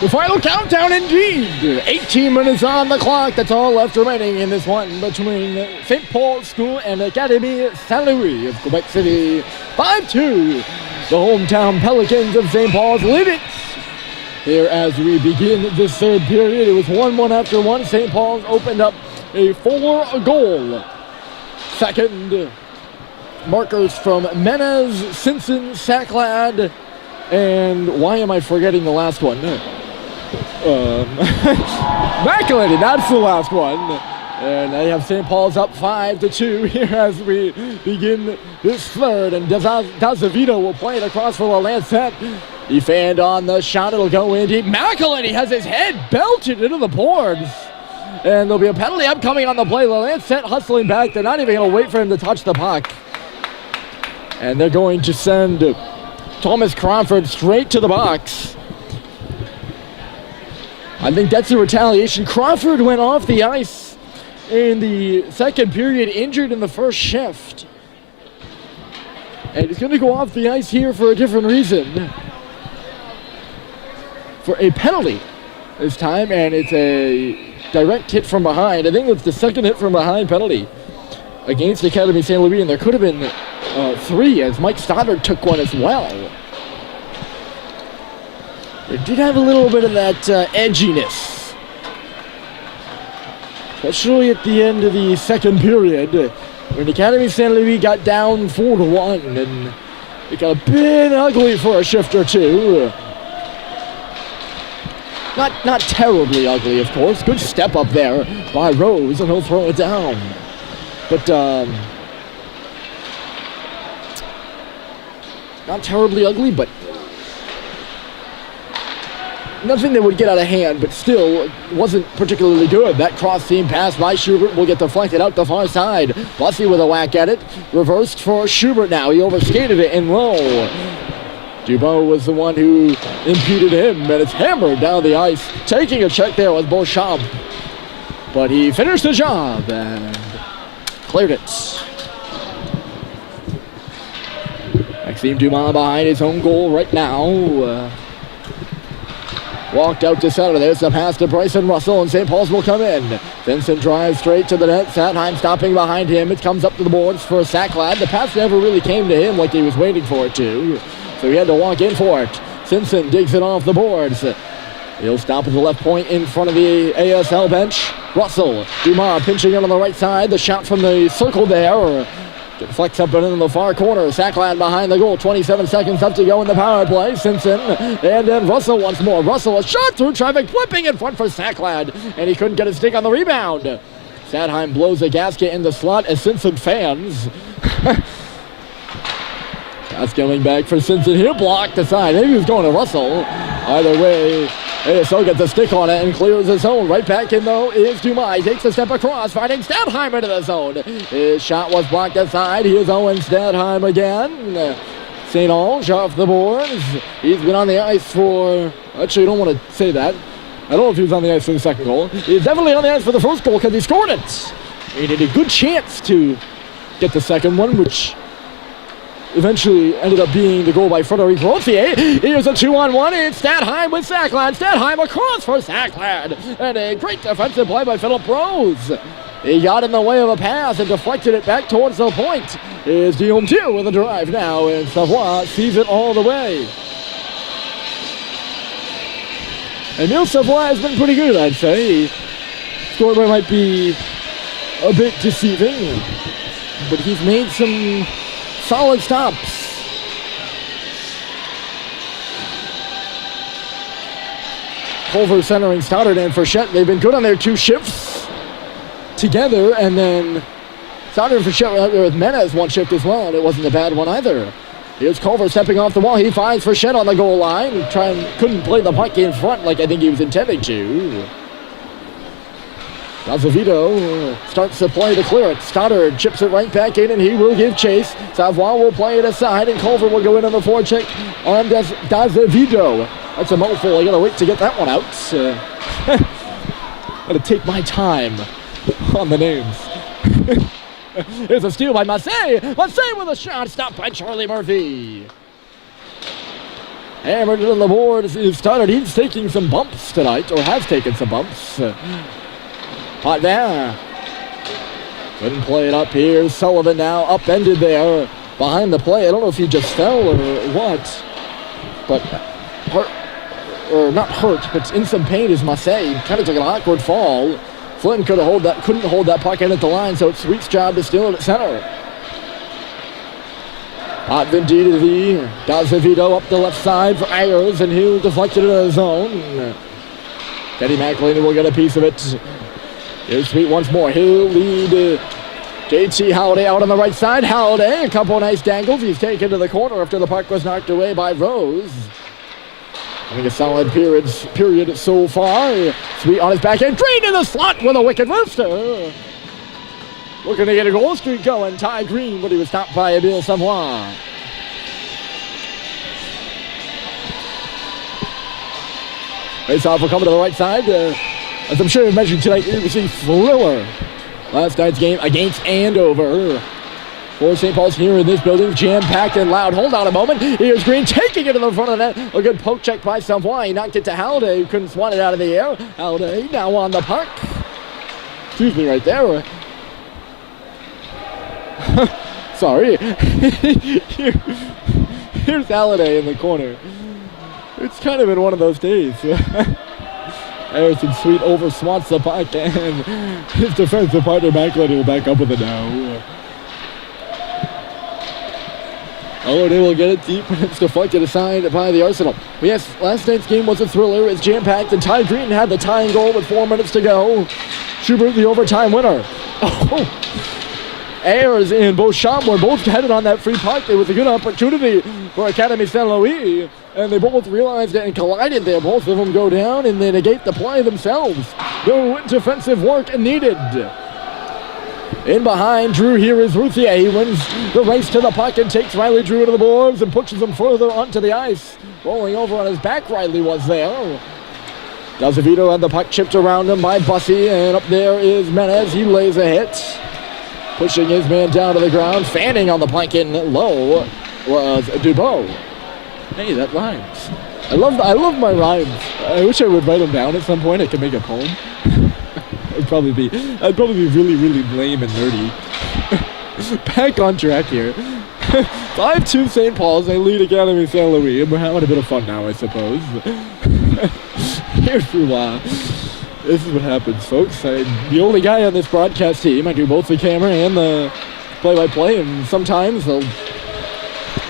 The final countdown indeed. 18 minutes on the clock. That's all left remaining in this one between St. Paul's School and Academie Saint-Louis of Quebec City. 5-2. The hometown Pelicans of St. Paul's lead it. Here as we begin this third period, it was 1-1 after one. St. Paul's opened up a 4-goal. Second, markers from Menez, Simpson, Sacklad, and why am I forgetting the last one? McElhenney, that's the last one. And they have St. Paul's up 5-2 here as we begin this third. And Dazavito will play it across for the Lancet. He fanned on the shot. It'll go in deep. McElhenney has his head belted into the boards. And there'll be a penalty upcoming on the play. The Lancet hustling back. They're not even going to wait for him to touch the puck. And they're going to send Thomas Crawford straight to the box. I think that's a retaliation. Crawford went off the ice in the second period, injured in the first shift. And he's going to go off the ice here for a different reason. For a penalty this time, and it's a direct hit from behind. I think it's the second hit from behind penalty against Academie St. Louis, and there could have been 3 as Mike Stoddard took one as well. They did have a little bit of that edginess, especially at the end of the second period when Academie St. Louis got down 4-1, and it got a bit ugly for a shift or two. Not terribly ugly, of course. Good step up there by Rose, and he'll throw it down. But not terribly ugly, but nothing that would get out of hand, but still wasn't particularly good. That cross-seam pass by Schubert will get deflected out the far side. Bussey with a whack at it. Reversed for Schubert now. He overskated it in low. Dubois was the one who impeded him, and it's hammered down the ice. Taking a check there was Beauchamp. But he finished the job and cleared it. Maxime Dumas behind his own goal right now. Walked out to center. There's the pass to Bryson Russell, and St. Paul's will come in. Vincent drives straight to the net. Satheim stopping behind him. It comes up to the boards for Sacklad. The pass never really came to him like he was waiting for it to, so he had to walk in for it. Simpson digs it off the boards. He'll stop at the left point in front of the ASL bench. Russell, Dumas pinching in on the right side. The shot from the circle there deflects up and in the far corner. Sacklad behind the goal. 27 seconds up to go in the power play. Simpson and then Russell once more. Russell a shot through traffic, flipping in front for Sacklad, and he couldn't get a stick on the rebound. Satheim blows a gasket in the slot as Simpson fans. That's coming back for Simpson here. Blocked aside. Maybe he was going to Russell. Either way, ASO gets a stick on it and clears the zone. Right back in, though, is Dumas. He takes a step across, finding Stadheim into the zone. His shot was blocked aside. Here's Owen Stadheim again. St. Ange off the boards. He's been on the ice for... Actually, I don't want to say that. I don't know if he was on the ice for the second goal. He's definitely on the ice for the first goal because he scored it. He had a good chance to get the second one, which eventually ended up being the goal by Frederic Rothier. Here's a 2-on-1. It's Stadheim with Sacklad. Stadheim across for Sacklad. And a great defensive play by Philip Rose. He got in the way of a pass and deflected it back towards the point. Here's Guillaume 2 with a drive now, and Savoie sees it all the way. Emile Savoie has been pretty good, I'd say. Scoreboard might be a bit deceiving, but he's made some solid stops. Culver centering Stoddard and Frechette. They've been good on their 2 shifts together, and then Stoddard and Frechette were out there with Menez 1 shift as well, and it wasn't a bad one either. Here's Culver stepping off the wall. He finds Frechette on the goal line. Couldn't play the puck in front like I think he was intending to. Azevedo starts to play to clear it. Stoddard chips it right back in, and he will give chase. Savoie will play it aside, and Culver will go in on the forecheck on Dazevedo. That's a mouthful. I gotta wait to get that one out. Gotta take my time on the names. Here's a steal by Massey. Massey with a shot, stopped by Charlie Murphy. Hammered on the board as he started. He's taking some bumps tonight, or has taken some bumps. Hot there. Couldn't play it up here. Sullivan now upended there behind the play. I don't know if he just fell or what, but hurt, or not hurt, but in some pain is Massey. Kind of took an awkward fall. Flynn couldn't hold that puck in at the line, so it's Sweet's job to steal it at center. Hot Vindy to the Dazavito up the left side for Ayers, and he'll deflect it into the zone. Teddy McElhaney will get a piece of it. Here's Sweet once more. He'll lead JT Halliday out on the right side. Halliday, a couple of nice dangles. He's taken to the corner after the puck was knocked away by Rose. Having a solid period so far. Sweet on his backhand. Green in the slot with a wicked lifter. Looking to get a goal streak going. Ty Green, but he was stopped by Emile Savoie. Face-off will come to the right side. As I'm sure you mentioned tonight, it was a thriller. Last night's game against Andover. For St. Paul's here in this building, jam-packed and loud. Hold on a moment. Here's Green taking it to the front of the net. A good poke check by Savoie. He knocked it to Halliday, who couldn't swat it out of the air. Halliday now on the puck. Excuse me right there. Sorry. Here's Halliday in the corner. It's kind of been one of those days. Harrison Sweet over-swats the puck, and his defensive partner McElhaney will back up with it now. They will get it deep, and it's deflected aside by the Arsenal. Yes, last night's game was a thriller. It's jam-packed, and Ty Green had the tying goal with 4 minutes to go. Schubert, the overtime winner. Ayers and Beauchamp were both headed on that free puck. It was a good opportunity for Academie Saint Louis, and they both realized it and collided there. Both of them go down, and they negate the play themselves. No defensive work needed. In behind, Drew here is Routhier. He wins the race to the puck and takes Riley Drew into the boards and pushes him further onto the ice. Rolling over on his back, Riley was there. Dazavito had the puck chipped around him by Bussy, and up there is Menez. He lays a hit. Pushing his man down to the ground, fanning on the plank in low was Dubois. Hey, that rhymes. I love my rhymes. I wish I would write them down at some point. I could make a poem. I'd probably be really, really lame and nerdy. Back on track here. 5-2 St. Paul's. They lead Academie Saint Louis. We're having a bit of fun now, I suppose. Here's Roulard. This is what happens, folks. I'm the only guy on this broadcast team. I do both the camera and the play-by-play, and sometimes they'll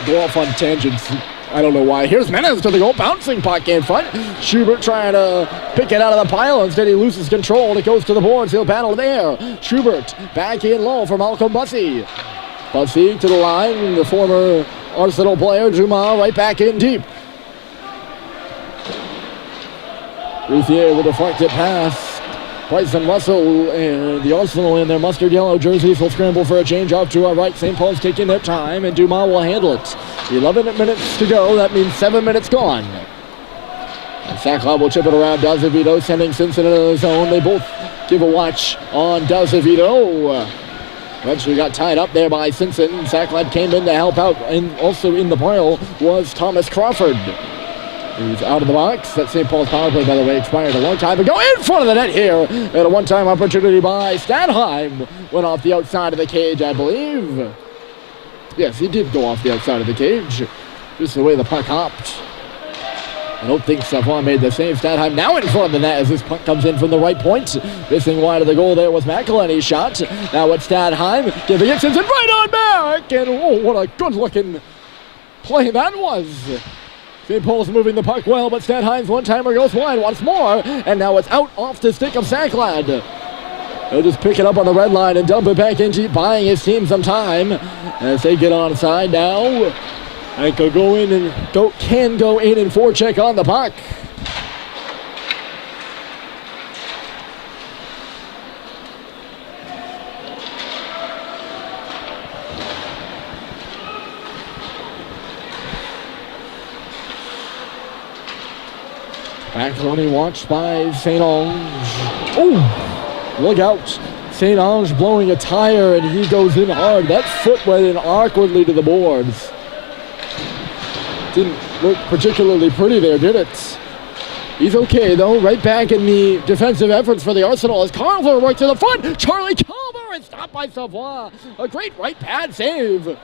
go off on tangents. I don't know why. Here's Menez to the goal, bouncing puck in front. Schubert trying to pick it out of the pile. Instead, he loses control, and it goes to the boards. He'll battle there. Schubert back in low for Malcolm Bussy. Bussy to the line. The former Arsenal player, Dumas, right back in deep. Routhier will deflect it past Bryson Russell, and the Arsenal in their mustard yellow jerseys will scramble for a change off to our right. St. Paul's taking their time, and Dumas will handle it. 11 minutes to go. That means 7 minutes gone. And Sacklab will chip it around Dazavito, sending Simpson into the zone. They both give a watch on Dazavito. Eventually got tied up there by Simpson. Sacklab came in to help out, and also in the pile was Thomas Crawford. He's out of the box. That St. Paul's power play, by the way, expired a long time ago. In front of the net here. And a one-time opportunity by Stadheim. Went off the outside of the cage, I believe. Yes, he did go off the outside of the cage. Just the way the puck hopped. I don't think Savoie made the save. Stadheim now in front of the net as this puck comes in from the right point. Missing wide of the goal there was McElhaney's shot. Now it's Stadheim giving it Simpson right on back. And oh, what a good-looking play that was. St. Paul's moving the puck well, but Stadheim's one-timer goes wide once more, and now it's out off the stick of Sacklad. He'll just pick it up on the red line and dump it back in, buying his team some time as they get onside now. And can go in and forecheck on the puck. McElhaney watched by St. Ange. Oh, look out. St. Ange blowing a tire, and he goes in hard. That foot went in awkwardly to the boards. Didn't look particularly pretty there, did it? He's okay, though. Right back in the defensive efforts for the Arsenal as Culver works to the front. Charlie Culver is stopped by Savoie. A great right pad save.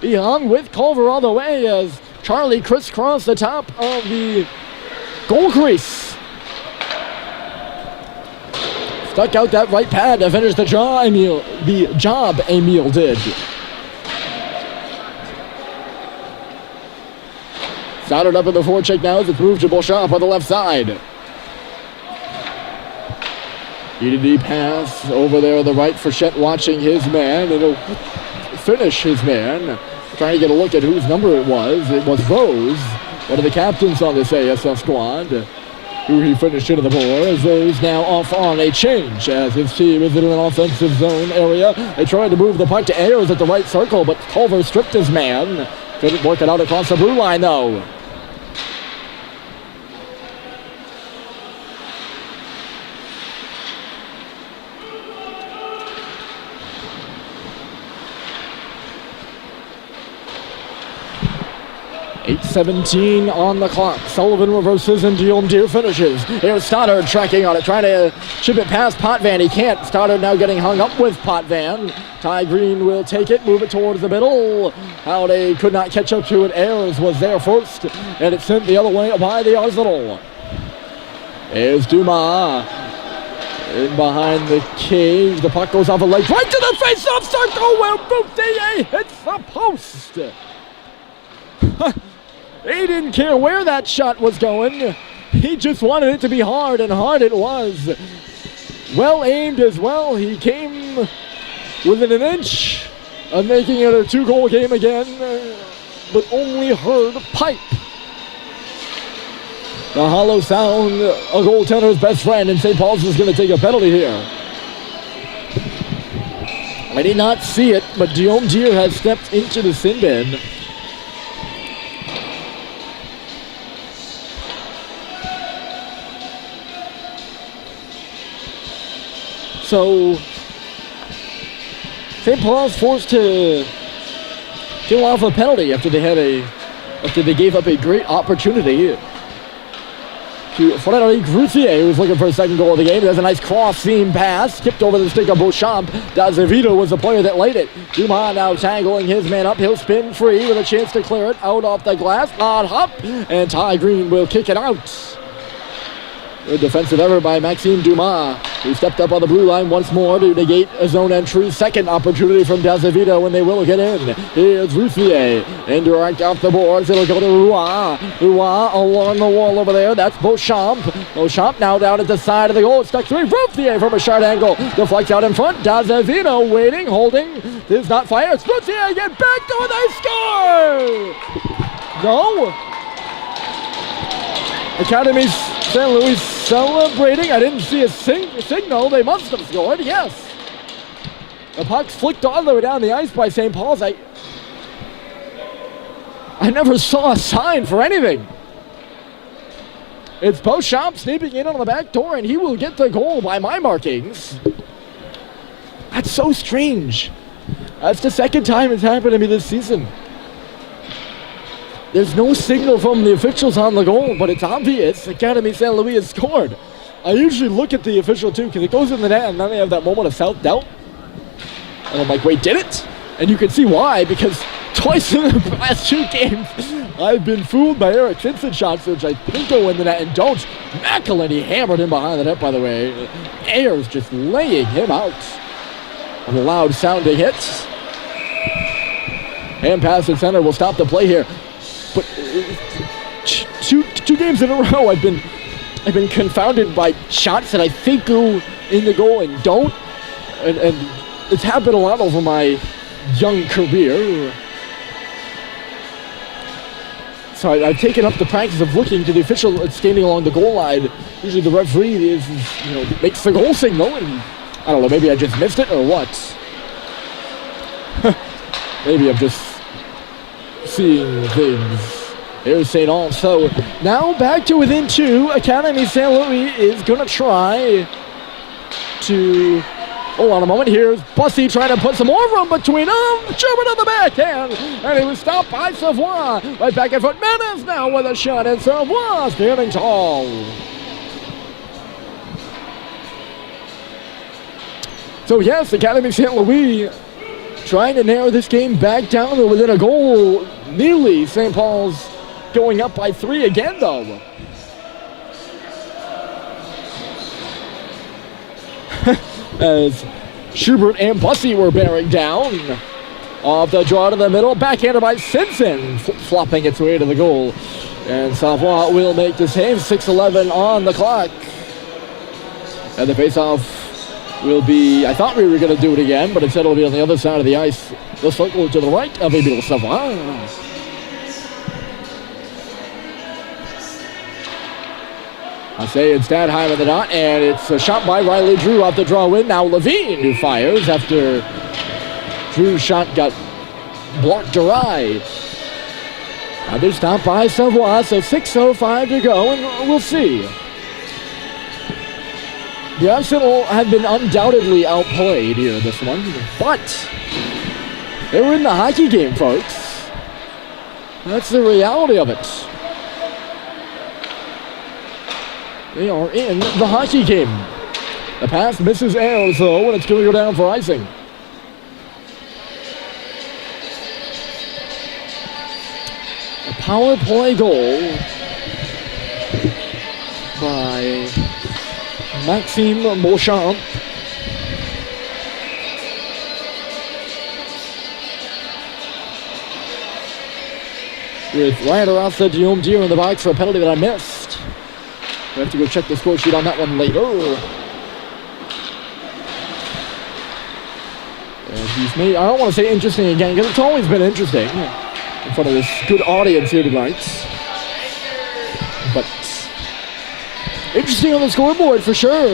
He hung with Culver all the way as Charlie crisscrossed the top of the goal crease. Stuck out that right pad to finish the job Emil did. Started up in the forecheck now as it's moved to Beauchamp on the left side. EDD pass over there on the right. Frechette watching his man. It'll finish his man. Trying to get a look at whose number it was. It was Rose, one of the captains on this ASL squad, who he finished into the boards. Rose now off on a change as his team is in an offensive zone area. They tried to move the puck to Ayers at the right circle, but Culver stripped his man. Couldn't work it out across the blue line, though. .8:17 on the clock. Sullivan reverses and Deer finishes. Here's Stoddard tracking on it, trying to chip it past Potvin. He can't. Stoddard now getting hung up with Potvin. Ty Green will take it, move it towards the middle. Howdy could not catch up to it. Ayers was there first, and it's sent the other way by the Arsenal. Here's Dumas. In behind the cage. The puck goes off a leg. Right to the face-off circle where Bouthier hits the post. He didn't care where that shot was going. He just wanted it to be hard, and hard it was. Well aimed as well. He came within an inch of making it a 2-goal game again, but only heard pipe. The hollow sound, a goaltender's best friend, and St. Paul's is going to take a penalty here. I did not see it, but Guillaume Dier has stepped into the sin bin. So, St. Paul's forced to kill off a penalty after they gave up a great opportunity to Frederic Routhier, who's looking for a second goal of the game. There's a nice cross-seam pass, skipped over the stick of Beauchamp. D'Azevedo was the player that laid it. Dumas now tangling his man up. He'll spin free with a chance to clear it out off the glass. On hop, and Ty Green will kick it out. Good defensive effort by Maxime Dumas, who stepped up on the blue line once more to negate a zone entry. Second opportunity from D'Azevedo, and they will get in. Here's Routhier. Indirect off the boards. It'll go to Roy. Roy along the wall over there. That's Beauchamp. Beauchamp now down at the side of the goal. Stuck three. Routhier from a short angle. Deflects out in front. D'Azevedo waiting, holding. This is not fire. It's Routhier again. Back door. They score! No. Academie's St. Louis celebrating. I didn't see a signal. They must have scored. Yes. The puck's flicked all the way down the ice by St. Paul's. I never saw a sign for anything. It's Beauchamp sneaking in on the back door, and he will get the goal by my markings. That's so strange. That's the second time it's happened to me this season. There's no signal from the officials on the goal, but it's obvious Academie St. Louis has scored. I usually look at the official too, because it goes in the net, and then they have that moment of self-doubt. And I'm like, wait, did it? And you can see why, because twice in the past 2 games, I've been fooled by Eric Simpson shots, which I think go in the net and don't. McElhenney hammered him behind the net, by the way. Ayers just laying him out. A loud sounding hit. Hand pass to center will stop the play here. But two games in a row, I've been confounded by shots that I think go in the goal and don't, and it's happened a lot over my young career. So I've taken up the practice of looking to the official standing along the goal line. Usually the referee makes the goal signal, and I don't know, maybe I just missed it or what. Maybe I'm just seeing things. Here's St. Ange. So now back to within 2. Academie St. Louis is going to try to Hold on a moment. Here's Bussy trying to put some more room between them. Sherman on the backhand. And he was stopped by Savoie. Right back in front. Menace now with a shot. And Savoie standing tall. So yes, Academie St. Louis trying to narrow this game back down to within a goal. Nearly St. Paul's going up by 3 again, though. As Schubert and Bussy were bearing down. Off the draw to the middle, backhanded by Simpson, flopping its way to the goal. And Savoie will make the save, 6:11 on the clock. And the faceoff will be, I thought we were going to do it again, but instead it'll be on the other side of the ice. The circle to the right of Emile Savoie. I say it's Stadheim at the dot, and it's a shot by Riley Drew off the draw win. Now Levine who fires after Drew's shot got blocked dry. Another stop by Savoie, so 6:05 to go, and we'll see. The Arsenal have been undoubtedly outplayed here in this one, but they were in the hockey game, folks. That's the reality of it. They are in the hockey game. The pass misses Ayers, though, and it's going to go down for icing. A power play goal by Maxime Beauchamp. With Ryan Arasa Guillaume Deer in the box for a penalty that I missed. We have to go check the score sheet on that one later. And he's made, I don't want to say interesting again, because it's always been interesting in front of this good audience here tonight. But interesting on the scoreboard for sure.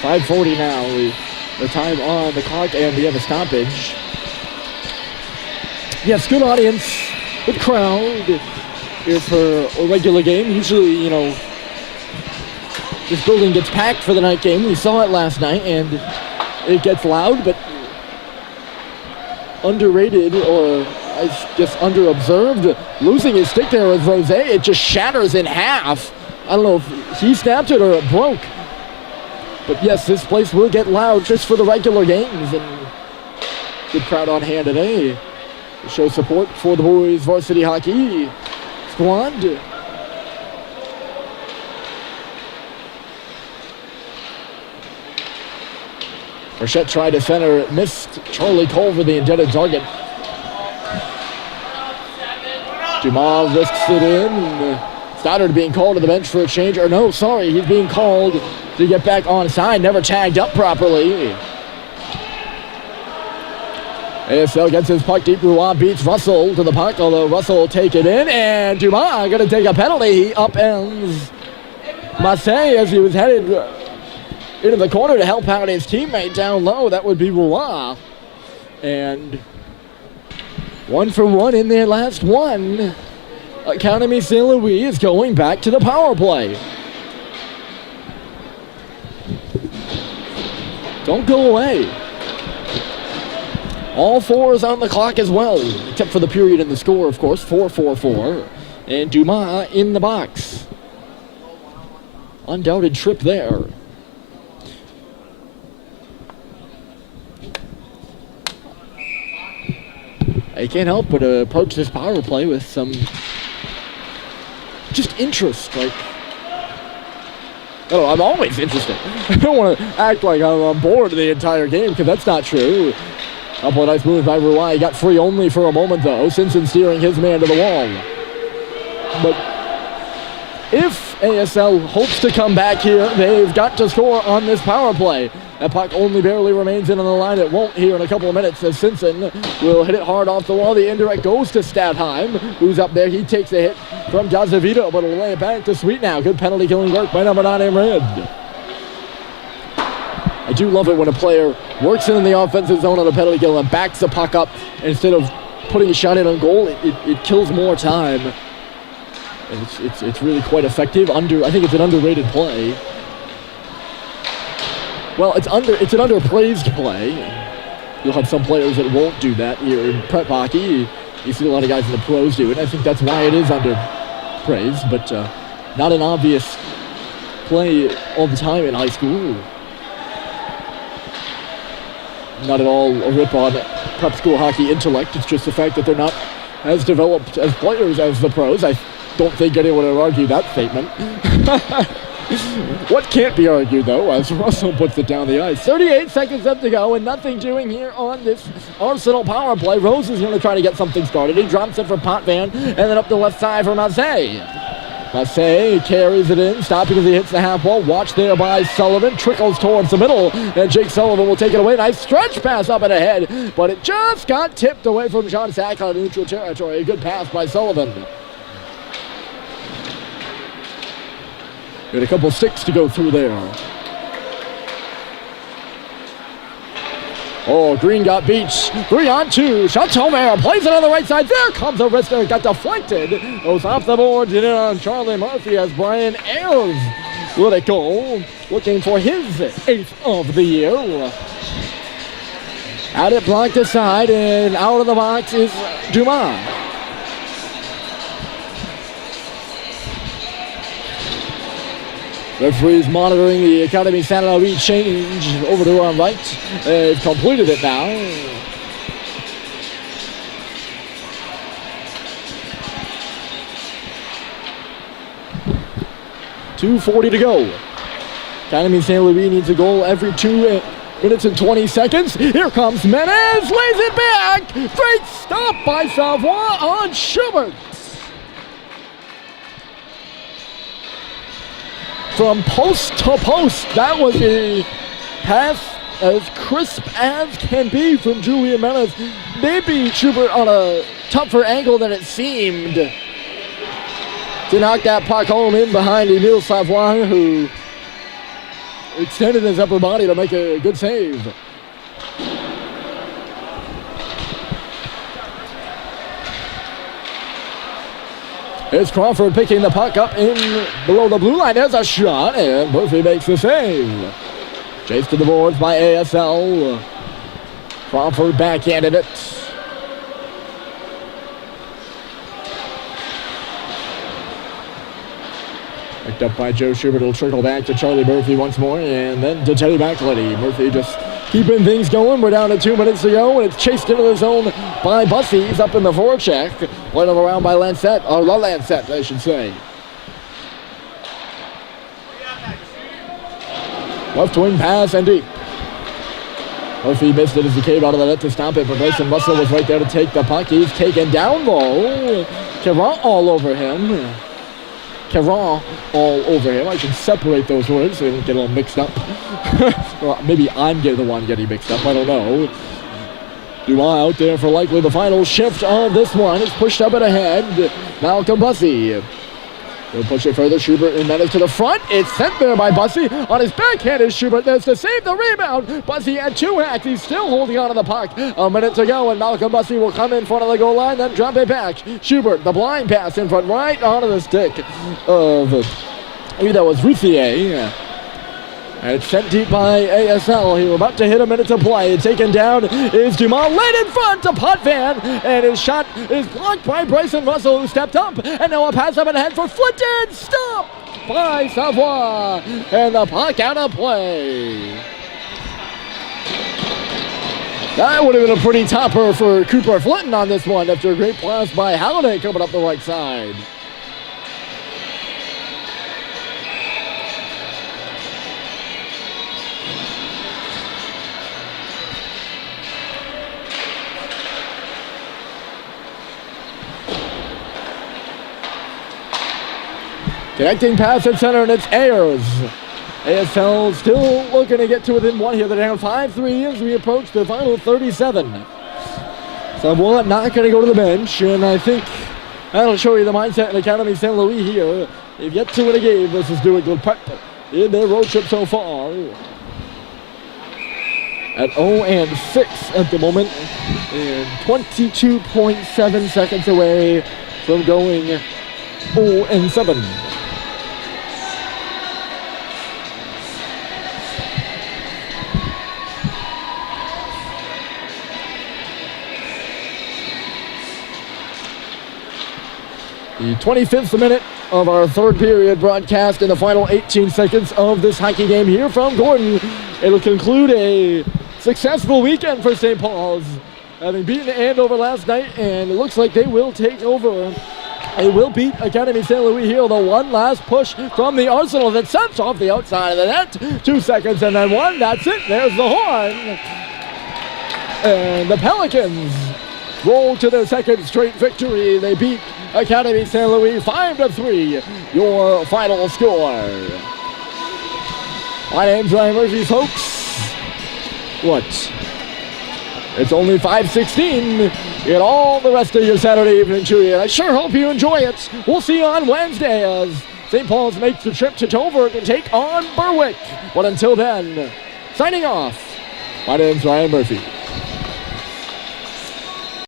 5:40 now, the time on the clock, and we have a stoppage. Yes, good audience, good crowd here for a regular game. Usually, you know, this building gets packed for the night game. We saw it last night, and it gets loud, but underrated, or I guess underobserved. Losing his stick there with Rose, it just shatters in half. I don't know if he snapped it or it broke. But yes, this place will get loud just for the regular games, and good crowd on hand today to show support for the boys varsity hockey squad. Rochette tried to center, missed Charlie Culver, the intended target. Dumas risks it in. Stoddard being called to the bench for a change. Or no, sorry, he's being called to get back on side. Never tagged up properly. ASL gets his puck deep. Rouen beats Russell to the puck, although Russell will take it in. And Dumas going to take a penalty. He upends Massey as he was headed into the corner to help out his teammate down low. That would be Rouen. And 1 for 1 in their last one. Academie St. Louis is going back to the power play. Don't go away. All fours on the clock as well, except for the period and the score, of course. 4-4-4. And Dumas in the box. Undoubted trip there. I can't help but approach this power play with some just interest. Like, oh, I'm always interested. I don't want to act like I'm on board the entire game, because that's not true. Couple of nice moves by Rouen. He got free only for a moment, though. Simpson steering his man to the wall. But if ASL hopes to come back here, they've got to score on this power play. That puck only barely remains in on the line. It won't here in a couple of minutes, as Simpson will hit it hard off the wall. The indirect goes to Stadheim, who's up there. He takes a hit from Gazavito, but will lay it back to Sweet now. Good penalty killing work by number 9 in red. I do love it when a player works in the offensive zone on a penalty kill and backs the puck up instead of putting a shot in on goal. It kills more time. It's really quite effective. I think it's an underrated play. Well, it's an underpraised play. You'll have some players that won't do that here in prep hockey. You see a lot of guys in the pros do it. I think that's why it is underpraised, but not an obvious play all the time in high school. Not at all a rip on prep school hockey intellect. It's just the fact that they're not as developed as players as the pros. I don't think anyone would argue that statement. What can't be argued, though, as Russell puts it down the ice. 38 seconds left to go, and nothing doing here on this Arsenal power play. Rose is going to try to get something started. He drops it for Potvin, and then up the left side for Massey. Massey carries it in, stopping as he hits the half wall. Watch there by Sullivan, trickles towards the middle, and Jake Sullivan will take it away. Nice stretch pass up and ahead, but it just got tipped away from John Sack on neutral territory. A good pass by Sullivan. Got a couple sticks to go through there. Oh, Green got beat. 3-on-2. Chateaumer plays it on the right side. There comes a wrister. Got deflected. Goes off the board. Did it on Charlie Murphy as Brian Ayers let it go. Looking for his 8th of the year. Had it blocked aside, and out of the box is Dumas. Referees monitoring the Academie Santa Louis change over to our right. They've completed it now. .240 to go. Academie Santa Louis needs a goal every 2 minutes and 20 seconds. Here comes Menez, lays it back. Great stop by Savoy on Schubert. From post to post, that was a pass as crisp as can be from Julian Menez. Maybe Schubert on a tougher angle than it seemed to knock that puck home in behind Emile Savoy, who extended his upper body to make a good save. Here's Crawford picking the puck up in below the blue line. There's a shot, and Murphy makes the save. Chased to the boards by ASL. Crawford backhanded it. Picked up by Joe Schubert. It'll trickle back to Charlie Murphy once more, and then to Teddy McLeody. Murphy just keeping things going. We're down to 2 minutes to go, and it's chased into the zone by Bussey. He's up in the forecheck. Played around by Lancette, or La Lancette, I should say. Left wing pass and deep. Murphy missed it as he came out of the net to stop it, but Mason Russell was right there to take the puck. He's taken down low. Caron all over him. Caron all over him. I should separate those words so they don't get all mixed up. Well, maybe I'm the one getting mixed up. I don't know. Dumas out there for likely the final shift of this one. It's pushed up and ahead. Malcolm Bussey. He'll push it further. Schubert and Menez to the front. It's sent there by Bussey. On his backhand is Schubert. There's to save the rebound. Bussey had 2 hacks. He's still holding on to the puck. A minute to go, and Malcolm Bussey will come in front of the goal line, then drop it back. Schubert, the blind pass in front, right onto the stick of, maybe that was Routhier. And it's sent deep by ASL. He was about to hit a minute to play. Taken down is Dumas. Laid in front to Potvin. And his shot is blocked by Bryson Russell, who stepped up. And now a pass up and ahead for Flinton. Stop by Savoy. And the puck out of play. That would have been a pretty topper for Cooper Flinton on this one after a great pass by Halliday coming up the right side. Connecting pass at center, and it's Ayers. ASL still looking to get to within 1 here. They're down 5-3 as we approach the final 37. Savoy not going to go to the bench, and I think that'll show you the mindset in Academie St. Louis here. They've yet to win a game versus New England Prep in their road trip so far. At 0-6 at the moment, and 22.7 seconds away from going 0-7. The 25th minute of our third period broadcast in the final 18 seconds of this hockey game here from Gordon. It'll conclude a successful weekend for St. Paul's, having beaten Andover last night, and it looks like they will take over. They will beat Academie St. Louis here. The one last push from the Arsenal that sets off the outside of the net. 2 seconds and then one. That's it. There's the horn. And the Pelicans roll to their second straight victory. They beat Academie St. Louis 5-3. Your final score. My name's Ryan Murphy, folks. What? It's only 5:16. Get all the rest of your Saturday evening chewy. I sure hope you enjoy it. We'll see you on Wednesday as St. Paul's makes the trip to Dover to take on Berwick. But until then, signing off. My name's Ryan Murphy.